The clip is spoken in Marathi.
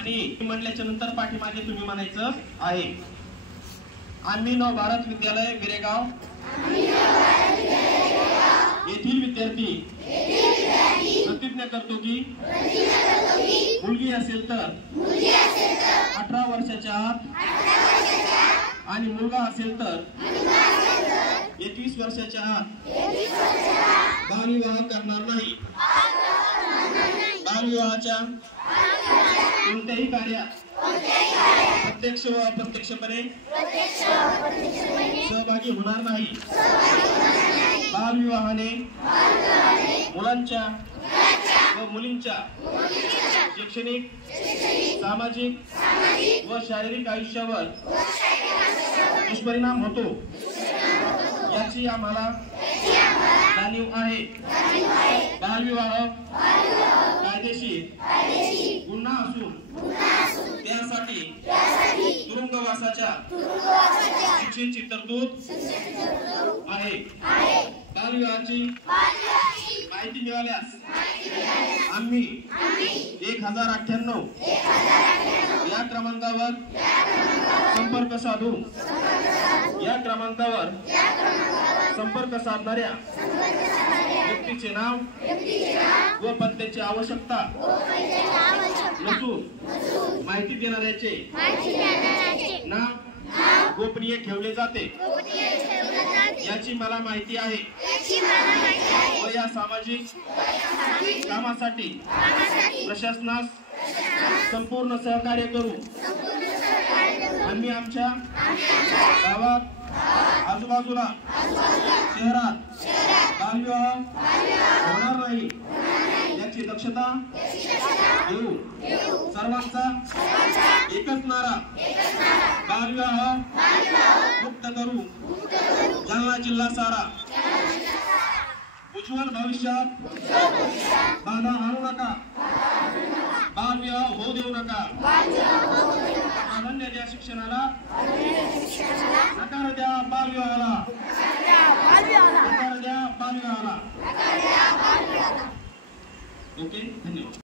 आणि म्हणल्याच्या नंतर पाठीमागे तुम्ही म्हणायचं आहे, आम्ही नव भारत विद्यालय विरेगाव येथील विद्यार्थी प्रतिज्ञा करतो की मुलगी असेल तर 18 वर्षाच्या आत आणि मुलगा असेल तर 21 वर्षाच्या आत बालविवाह करणार नाही। बालविवाहाच्या कोणत्याही कार्यात प्रत्यक्ष व अप्रत्यक्षपणे सहभागी होणार नाही। बालविवाहाने मुलांच्या व मुलींच्या शैक्षणिक, सामाजिक व शारीरिक आयुष्यावर दुष्परिणाम होतो, याची आम्हाला जाणीव आहे। बालविवाह कायदेशीर गुन्हा असून त्यासाठी तुरुंगवासाच्या शिक्षेची तरतूद आहे। बालविवाहाची माहिती मिळाल्यास आम्ही 1098 या क्रमांकावर संपर्क साधू। या क्रमांकावर संपर्क साधणाऱ्या व्यक्तीचे नाव व पत्त्याची आवश्यकता नसून माहिती देणाऱ्याचे नाव गोपनीय ठेवले जाते, याची मला माहिती आहे व या सामाजिक कामासाठी प्रशासनास संपूर्ण सहकार्य करू। आम्ही आमच्या गावात, आजूबाजूला, शहरात बालविवाह होणार नाही याची दक्षता घेऊ। सर्वांचा एकच नारा, बालविवाह मुक्त करू, जालना जिल्हा सारा। उज्ज्वल भविष्यात बाधा आणू नका, बालविवाह होऊ देऊ नका। प्राधान्य द्या शिक्षणाला, नकार द्या बालविवाहाला, नकार द्या बालविवाहाला। ओके, धन्यवाद।